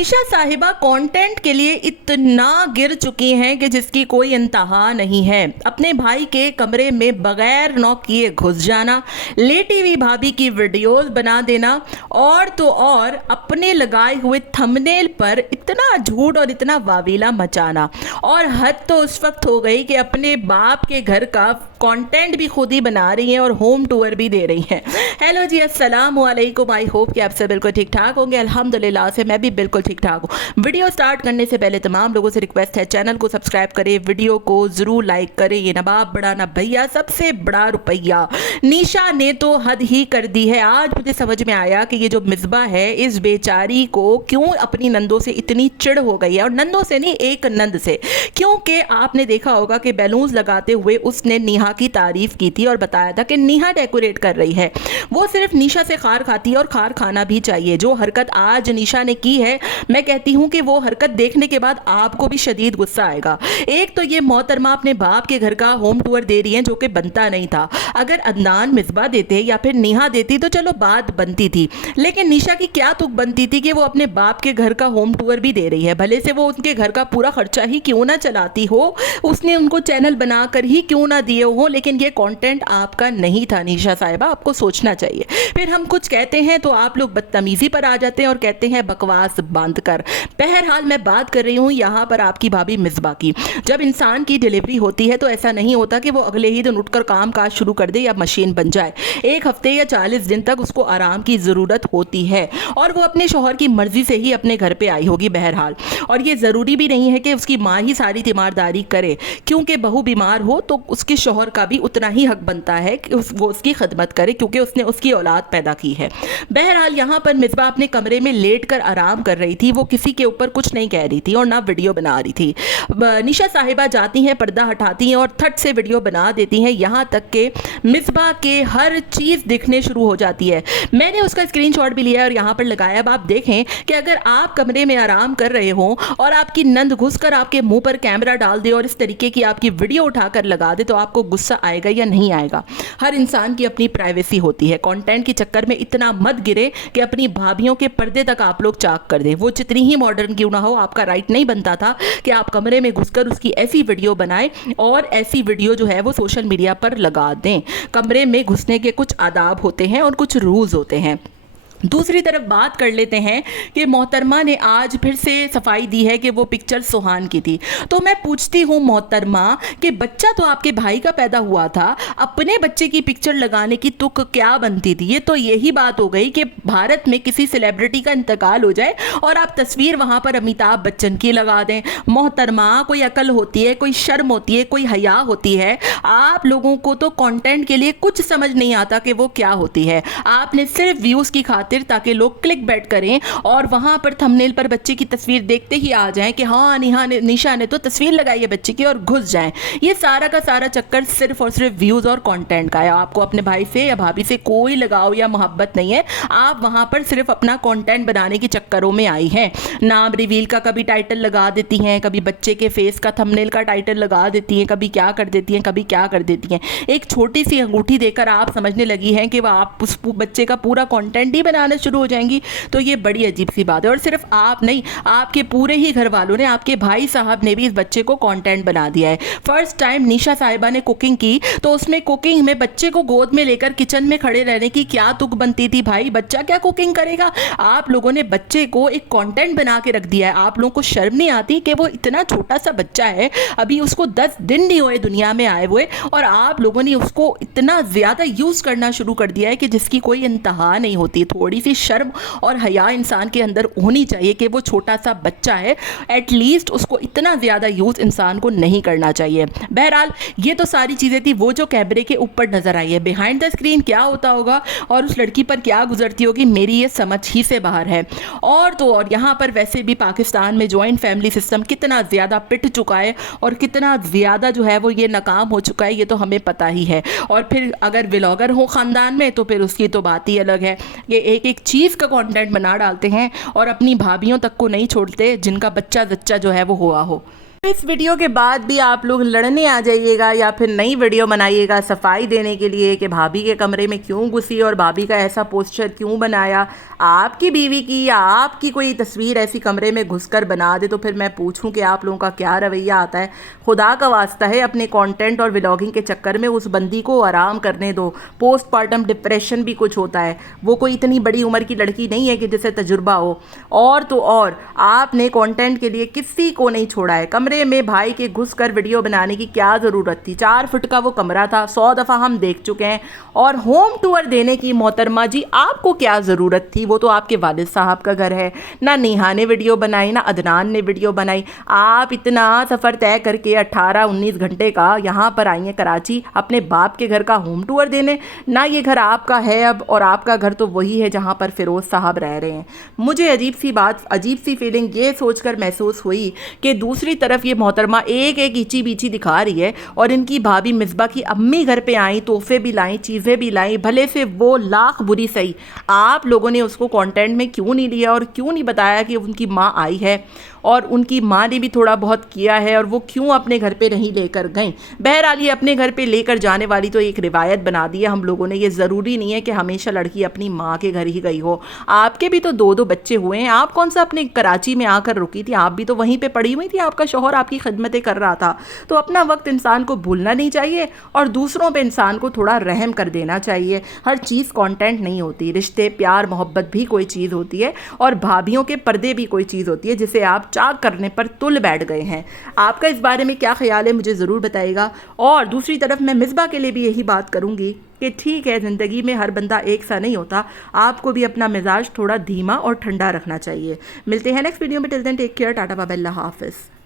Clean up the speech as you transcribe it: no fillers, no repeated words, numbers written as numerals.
निशा साहिबा कंटेंट के लिए इतना गिर चुकी हैं कि जिसकी कोई इंतहा नहीं है। अपने भाई के कमरे में बगैर नॉक किए घुस जाना, लेटी हुई भाभी की वीडियोस बना देना और तो और अपने लगाए हुए थंबनेल पर इतना झूठ और इतना वावीला मचाना। और हद तो उस वक्त हो गई कि अपने बाप के घर का कंटेंट भी खुद ही बना रही हैं और होम टूर भी दे रही हैं। हेलो जी, अस्सलाम वालेकुम। आई होप कि आप सब बिल्कुल ठीक ठाक होंगे। अल्हम्दुलिल्लाह से मैं भी बिल्कुल ठीक ठाक हूँ। वीडियो स्टार्ट करने से पहले तमाम लोगों से रिक्वेस्ट है, चैनल को सब्सक्राइब करें, वीडियो को ज़रूर लाइक करें। ये नवाब बड़ा ना भैया, सबसे बड़ा रुपया। निशा ने तो हद ही कर दी है। आज मुझे समझ में आया कि ये जो मिसबा है, इस बेचारी को क्यों अपनी नंदों से इतनी चिढ़ हो गई है। और नंदों से नहीं, एक नंद से। क्योंकि आपने देखा होगा कि बैलून्स लगाते हुए उसने नेहा की तारीफ की थी और बताया था कि नेहा डेकोरेट कर रही है। वो सिर्फ निशा से खार खाती है और खार खाना भी चाहिए। जो हरकत आज निशा ने की है, मैं कहती हूँ कि वो हरकत देखने के बाद आपको भी शदीद गुस्सा आएगा। एक तो ये मोहतरमा अपने बाप के घर का होम टूर दे रही है, जो कि बनता नहीं था। अगर अदनान मिसबा देते या फिर नेहा देती तो चलो बात बनती थी, लेकिन निशा की क्या तुक बनती थी कि वो अपने बाप के घर का होम टूर भी दे रही है। भले से वो उनके घर का पूरा खर्चा ही क्यों ना चलाती हो, उसने उनको चैनल बनाकर ही क्यों ना दिए हो, लेकिन ये कंटेंट आपका नहीं था निशा साहिबा, आपको सोचना चाहिए। फिर हम कुछ कहते हैं तो आप लोग बदतमीजी पर आ जाते हैं और कहते हैं बकवास बांध कर। बहरहाल मैं बात कर रही हूँ यहाँ पर आपकी भाभी मिसबा की। जब इंसान की डिलीवरी होती है तो ऐसा नहीं होता कि वो अगले ही दिन उठकर काम काज शुरू कर दे या मशीन बन जाए। एक हफ्ते या 40 दिन तक उसको आराम की ज़रूरत होती है और वो अपने शौहर की मर्जी से ही अपने घर पे आई होगी बहरहाल। और ये ज़रूरी भी नहीं है कि उसकी माँ ही सारी तीमारदारी करे, क्योंकि बहू बीमार हो तो उसके शौहर का भी उतना ही हक बनता है कि वो उसकी खिदमत करे, क्योंकि उसने उसकी औलाद पैदा की है। बहरहाल यहाँ पर मिसबा अपने कमरे में लेट कर आराम कर रही थी। वो किसी के ऊपर कुछ नहीं कह रही थी और ना वीडियो बना रही थी। निशा साहिबा जाती हैं, पर्दा हटाती हैं और थट से वीडियो बना देती हैं, यहाँ तक कि मिसबा के हर चीज़ दिखने शुरू हो जाती है। मैंने उसका स्क्रीनशॉट भी लिया और यहाँ पर लगाया। अब आप देखें कि अगर आप कमरे में आराम कर रहे हो और आपकी नंद घुसकर आपके मुंह पर कैमरा डाल दे और इस तरीके की आपकी वीडियो उठाकर लगा दे, तो आपको गुस्सा आएगा या नहीं आएगा? हर इंसान की अपनी प्राइवेसी होती है। कंटेंट के चक्कर में इतना मत गिरे कि अपनी भाभियों के पर्दे तक आप लोग चाक कर दें। वो जितनी ही मॉडर्न क्यों ना हो, आपका राइट नहीं बनता था कि आप कमरे में घुसकर उसकी ऐसी वीडियो बनाएं और ऐसी वीडियो जो है वो सोशल मीडिया पर लगा दें। कमरे में घुसने के कुछ आदाब होते हैं और कुछ रूल्स होते हैं। दूसरी तरफ बात कर लेते हैं कि मोहतरमा ने आज फिर से सफाई दी है कि वो पिक्चर सुहान की थी। तो मैं पूछती हूँ मोहतरमा कि बच्चा तो आपके भाई का पैदा हुआ था, अपने बच्चे की पिक्चर लगाने की तुक क्या बनती थी? ये तो यही बात हो गई कि भारत में किसी सेलिब्रिटी का इंतकाल हो जाए और आप तस्वीर वहाँ पर अमिताभ बच्चन की लगा दें। मोहतरमा, कोई अकल होती है, कोई शर्म होती है, कोई हया होती है? आप लोगों को तो कंटेंट के लिए कुछ समझ नहीं आता कि वो क्या होती है। आपने सिर्फ व्यूज़ की खातिर, ताकि लोग क्लिक बैट करें और वहां पर थंबनेल पर बच्चे की तस्वीर देखते ही आ जाएं कि हाँ निशा ने तो तस्वीर लगाई है बच्चे की, और घुस जाएं। ये सारा का सारा चक्कर सिर्फ और सिर्फ व्यूज और कंटेंट का है। आपको अपने भाई से या भाभी से कोई लगाव या मोहब्बत नहीं है। आप वहां पर सिर्फ अपना कंटेंट बनाने के चक्करों में आई हैं। नाम रिवील का कभी टाइटल लगा देती हैं, कभी बच्चे के फेस का थंबनेल का टाइटल लगा देती हैं, कभी क्या कर देती हैं, कभी क्या कर देती हैं। एक छोटी सी अंगूठी देकर आप समझने लगी हैं कि वह आप उस बच्चे का पूरा कंटेंट ही बनाना शुरू हो जाएंगी। तो ये बड़ी अजीब सी बात है। और सिर्फ आप नहीं, आपके पूरे ही घर वालों ने, आपके भाई साहब ने भी इस बच्चे को कंटेंट बना दिया है। फर्स्ट टाइम निशा साहिबा ने कुकिंग की तो उसमें कुकिंग में बच्चे को गोद में लेकर किचन में खड़े रहने की क्या तुक बनती थी? भाई, बच्चा क्या कुकिंग करेगा? आप लोगों ने बच्चे को एक कंटेंट बना के रख दिया है। आप लोगों को शर्म नहीं आती कि वो इतना छोटा सा बच्चा है, अभी उसको 10 दिन नहीं हुए दुनिया में आए हुए, और आप लोगों ने उसको इतना ज्यादा यूज करना शुरू कर दिया है कि जिसकी कोई इंतहा नहीं होती। थोड़ी सी शर्म और हया इंसान के अंदर होनी चाहिए कि वो छोटा सा बच्चा है, एटलीस्ट उसको इतना ज़्यादा यूज़ इंसान को नहीं करना चाहिए। बहरहाल ये तो सारी चीज़ें थी वो जो कैमरे के ऊपर नज़र आई है। बिहाइंड द स्क्रीन क्या होता होगा और उस लड़की पर क्या गुजरती होगी, मेरी ये समझ ही से बाहर है। और तो और यहाँ पर वैसे भी पाकिस्तान में जॉइंट फैमिली सिस्टम कितना ज़्यादा पिट चुका है और कितना ज़्यादा जो है वो ये नाकाम हो चुका है, ये तो हमें पता ही है। और फिर अगर व्लॉगर हो ख़ानदान में तो फिर उसकी तो बात ही अलग है। ये एक एक चीज़ का कंटेंट बना डालते हैं और अपनी भाभीियों तक को नहीं छोड़ते जिनका बच्चा जो है वो हुआ हो। इस वीडियो के बाद भी आप लोग लड़ने आ जाइएगा या फिर नई वीडियो बनाइएगा सफाई देने के लिए कि भाभी के कमरे में क्यों घुसी और भाभी का ऐसा पोस्टर क्यों बनाया। आपकी बीवी की या आपकी कोई तस्वीर ऐसी कमरे में घुसकर बना दे तो फिर मैं पूछूं कि आप लोगों का क्या रवैया आता है। खुदा का वास्ता है, अपने कंटेंट और व्लॉगिंग के चक्कर में उस बंदी को आराम करने दो। पोस्टमार्टम डिप्रेशन भी कुछ होता है, वो कोई इतनी बड़ी उम्र की लड़की नहीं है कि जिसे तजुर्बा हो। और तो और आपने कंटेंट के लिए किसी को नहीं छोड़ा है। कमरे में भाई के घुसकर वीडियो बनाने की क्या ज़रूरत थी? 4 फुट का वो कमरा था, 100 दफ़ा हम देख चुके हैं। और होम टूर देने की मोहतरमा जी आपको क्या ज़रूरत थी? वो तो आपके वालिद साहब का घर है। ना नेहा ने वीडियो बनाई, ना अदनान ने वीडियो बनाई। आप इतना सफ़र तय करके 18-19 घंटे का यहाँ पर आई हैं कराची अपने बाप के घर का होम टूर देने। ना ये घर आपका है अब, और आपका घर तो वही है जहाँ पर फ़िरोज़ साहब रह रहे हैं। मुझे अजीब सी फीलिंग ये सोचकर महसूस हुई कि दूसरी तरफ ये मोहतरमा एक ईची बीची दिखा रही है और इनकी भाभी मिसबा की अम्मी घर पे आई, तोहफे भी लाई, चीज़ें भी लाई। भले से वो लाख बुरी सही, आप लोगों ने उसको कंटेंट में क्यों नहीं लिया और क्यों नहीं बताया कि उनकी माँ आई है और उनकी माँ ने भी थोड़ा बहुत किया है और वो क्यों अपने घर पे नहीं लेकर गई। बहरहाल ये अपने घर पे लेकर जाने वाली तो एक रिवायत बना दी है हम लोगों ने। ये ज़रूरी नहीं है कि हमेशा लड़की अपनी माँ के घर ही गई हो। आपके भी तो 2-2 बच्चे हुए हैं, आप कौन सा अपने कराची में आकर रुकी थी? आप भी तो वहीं पे पड़ी हुई थी, आपका शौहर आपकी खिदमतें कर रहा था। तो अपना वक्त इंसान को भूलना नहीं चाहिए और दूसरों पे इंसान को थोड़ा रहम कर देना चाहिए। हर चीज़ कंटेंट नहीं होती, रिश्ते प्यार मोहब्बत भी कोई चीज़ होती है और भाभियों के पर्दे भी कोई चीज़ होती है जिसे आप चाक करने पर तुल बैठ गए हैं। आपका इस बारे में क्या ख्याल है मुझे ज़रूर बताइएगा। और दूसरी तरफ मैं मिसबा के लिए भी यही बात करूँगी कि ठीक है, ज़िंदगी में हर बंदा एक सा नहीं होता, आपको भी अपना मिजाज थोड़ा धीमा और ठंडा रखना चाहिए। मिलते हैं नेक्स्ट वीडियो में। Till then take care, tata bye bye, अल्लाह हाफिज़।